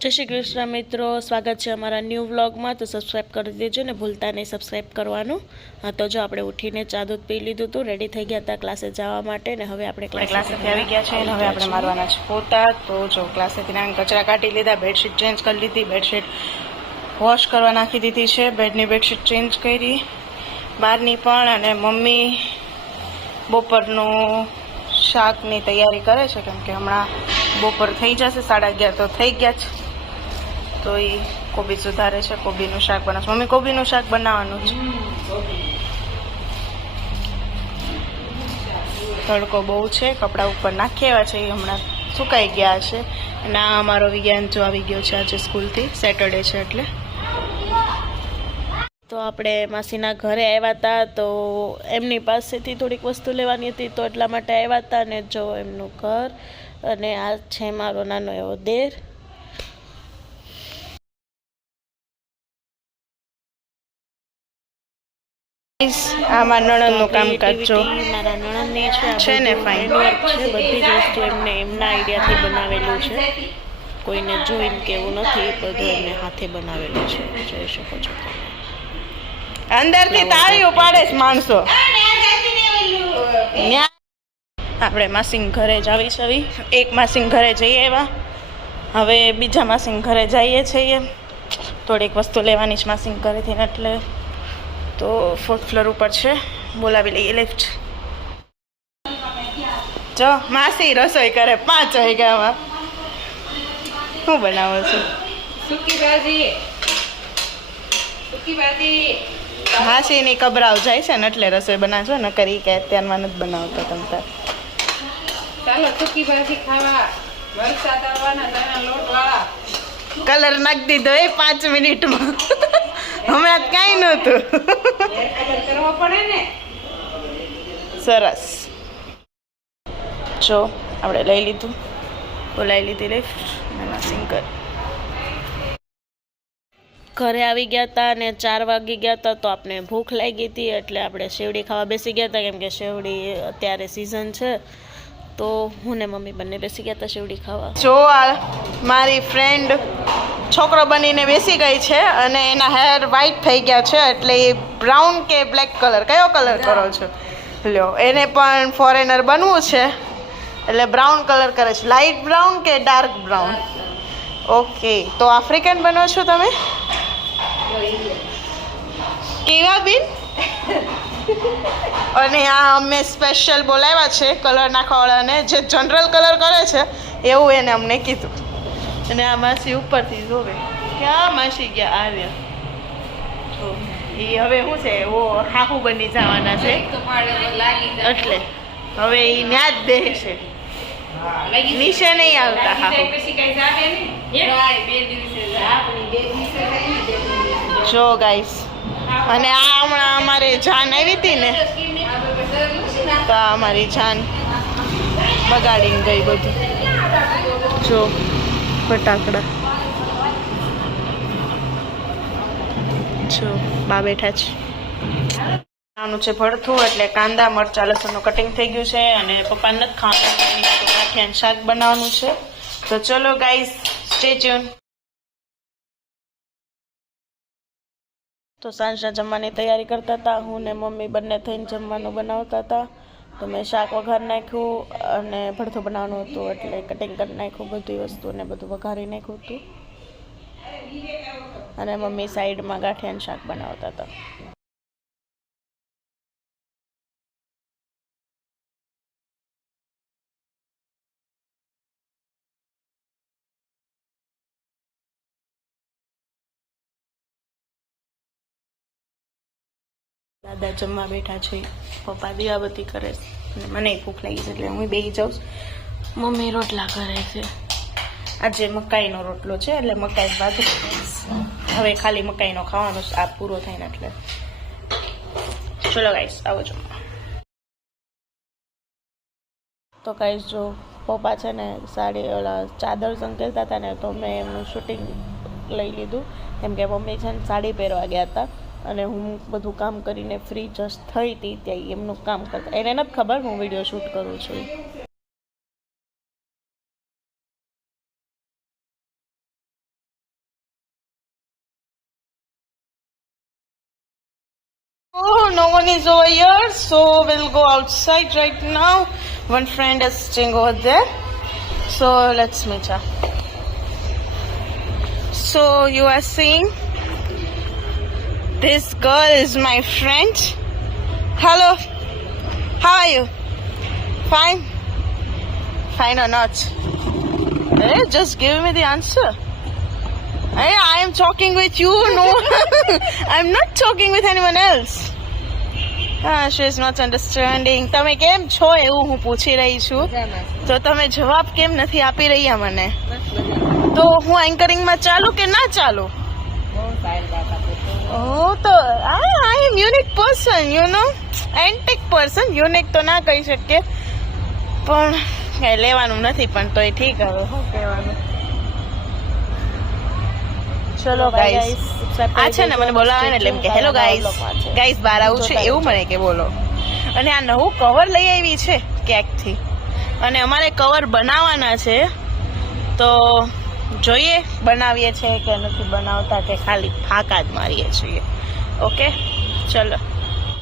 જય શ્રી કૃષ્ણ મિત્રો, સ્વાગત છે અમારા ન્યૂ વ્લોગમાં. તો સબસ્ક્રાઈબ કરી દેજો ને ભૂલતા નહીં સબસ્ક્રાઈબ કરવાનું. તો જો આપણે ઉઠીને ચા દૂધ પી લીધું હતું, રેડી થઈ ગયા હતા ક્લાસે જવા માટે ને હવે આપણે ક્લાસેથી આવી ગયા છે અને હવે આપણે મારવાના છે પોતા. તો જો ક્લાસેથી નાંગ કચરા કાઢી લીધા, બેડશીટ ચેન્જ કરી લીધી, બેડશીટ વોશ કરવા નાખી દીધી છે, બેડની બેડશીટ ચેન્જ કરી, બહારની પણ. અને મમ્મી બપોરનું શાકની તૈયારી કરે છે કેમ કે હમણાં બપોર થઈ જશે, 11:30 તો થઈ ગયા છે. તો એ કોબી સુધારે છે, કોબીનું શાક બનાવશે. મમ્મી કોબીનું શાક બનાવવાનું છે. તડકો બહુ છે, કપડા ઉપર નાખી આવ્યા છે, એ હમણાં સુકાઈ ગયા છે. અને આ અમારો વિજ્ઞાન જો આવી ગયો છે આજે સ્કૂલથી, સેટરડે છે એટલે. તો આપણે માસીના ઘરે આવ્યા હતા, તો એમની પાસેથી થોડીક વસ્તુ લેવાની હતી, તો એટલા માટે આવ્યા હતા. અને જો એમનું ઘર, અને આ છે મારો નાનો એવો દેર. આમાં નણંદનું કામકાજ જો મારા નણંદની છે ને ફાઇન વર્ક છે, બધી જ વસ્તુ એમને એમના આઈડિયાથી બનાવેલું છે, કોઈને જોઈને કે એવું નથી, બધું એમને હાથે બનાવેલું છે. જોઈ શકો છો અંદરથી તાળીઓ પાડે છે માણસો. આપણે માસીન ઘરે જ આવી છવી, એક માસીન ઘરે જઈએ એવા, હવે બીજા માસીન ઘરે જઈએ છીએ. થોડીક વસ્તુ લેવાની છે માસીન ઘરેથી, એટલે તો 4th ફ્લોર ઉપર છે, બોલાવી લઈએ લિફ્ટ. જો માસી રસોઈ કરે 5 વાગ્યામાં. શું બનાવો છો? સુકી ભાજી. હાસીની કબરાવ જાય છે ને એટલે રસોઈ બનાવજો, ન કરી કે અત્યારમાં નથી બનાવતો તમતાર. ચાલો સુકી ભાજી ખાવા, વરસાદ આવવાના દાણા લોટ વાળા. કલર નાખી દીધો એ 5 મિનિટમાં. હમણાં કાંઈ નહોતું. કલર કરવો પડે ને. સરસ. જો આપણે લઈ લીધું, બોલાવી લીધી લિફ્ટ અને સિંકર. ઘરે આવી ગયા હતા અને 4 વાગી ગયા હતા, તો આપણે ભૂખ લાગી હતી એટલે આપણે શેવડી ખાવા બેસી ગયા હતા, કેમ કે શેવડી અત્યારે સિઝન છે. તો હું ને મમ્મી બંને બેસી ગયા હતા શેવડી ખાવા. જો આ મારી ફ્રેન્ડ છોકરો બનીને બેસી ગઈ છે અને એના હેર વ્હાઈટ થઈ ગયા છે, એટલે એ બ્રાઉન કે બ્લેક કલર, કયો કલર કરો છો? લ્યો, એને પણ ફોરેનર બનવું છે એટલે બ્રાઉન કલર કરે છે. લાઇટ બ્રાઉન કે ડાર્ક બ્રાઉન? ઓકે, તો આફ્રિકન બનો છો તમે? કેવા બેન? અને આ અમે સ્પેશિયલ બોલાવ્યા છે કલર નાખવાવાળાને, જે જનરલ કલર કરે છે એવું એને અમને કીધું. અને આ માસી ઉપરથી જોવે, ક્યાં માસી ગયા આવ્યા. જો એ હવે શું છે, ઓ હાહુ બની જવાના છે એટલે હવે એ ન્યા જ બેસે, નીચે નહીં આવતા હાહુ. જો ગાઈસ, અને આ હમણાં અમારે જાન આવી હતી ને, તો આ અમારી જાન બગાડીને ગઈ બધું. જો ફટાકડા, જો બા બેઠા છે. આનું છે ભરથું, એટલે કાંદા મરચાં લસણનું કટિંગ થઈ ગયું છે, અને પપ્પા નથી ખાવાનું, ગાંઠિયાનું શાક બનાવવાનું છે. તો ચલો ગાઈસ, સ્ટે ટ્યુન. તો સાંજના જમવાની તૈયારી કરતા હતા, હું ને મમ્મી બંને થઈને જમવાનું બનાવતા હતા. તો મેં શાક વઘાર નાખ્યું અને ભરથું બનાવવાનું હતું, એટલે કટિંગ કરી નાખ્યું બધી વસ્તુ ને બધું વઘારી નાખ્યું હતું. અને મમ્મી સાઈડમાં ગાંઠિયાનું શાક બનાવતા હતા. દાદા જમવા બેઠા છે, પપ્પા દીવાબત્તી કરે છે, અને મને ભૂખ લાગી છે એટલે હું બેસી જાઉં. મમ્મી રોટલા કરે છે, આજે મકાઈનો રોટલો છે એટલે મકાઈ બાદ હવે ખાલી મકાઈનો ખાવાનો આ પૂરો થાય ને એટલે. ચલો ગાઈસ, આવો જો. તો ગાઈસ જો પપ્પા છે ને સાડી ઓલા ચાદર સંકેલતા હતા ને, તો મેં એમનું શૂટિંગ લઈ લીધું, કેમ કે મમ્મી છે ને સાડી પહેરવા ગયા હતા અને હું બધું કામ કરીને ફ્રી જસ્ટ થઈ હતી ત્યાં એમનું કામ કરતા. એને નથી ખબર હું વિડીયો શૂટ કરું છું. Oh, no one is over here, so we'll go outside right now. One friend is staying over there, so let's meet her. So you are seeing, this girl is my friend. Hello, how are you? Fine? Fine or not? Hey, just give me the answer. Hey, I am talking with you, no. I'm not talking with anyone else. She is not understanding. તમે કેમ છો એવું હું પૂછી રહી છું, તો તમે જવાબ કેમ નથી આપી રહ્યા મને? તો હું એન્કરિંગમાં ચાલુ કે ના ચાલુ? તો I am unique person, you know, antique person. Unique તો ના કહી શકીએ, પણ કઈ લેવાનું નથી, પણ તોય ઠીક. હવે શું કહેવાનું? ચલો ગાઈસ, આ છે ને મને બોલાવે ને એટલે એમ કે હેલો ગાઈસ, ગાઈસ બહાર આવું છે એવું મને કે બોલો. અને આ નવું કવર લઈ આવી છે ક્યાંકથી, અને અમારે કવર બનાવવાના છે, તો જોઈએ બનાવીએ છીએ કે નથી બનાવતા, કે ખાલી ફાંકા જ મારીએ છીએ. ઓકે ચલો.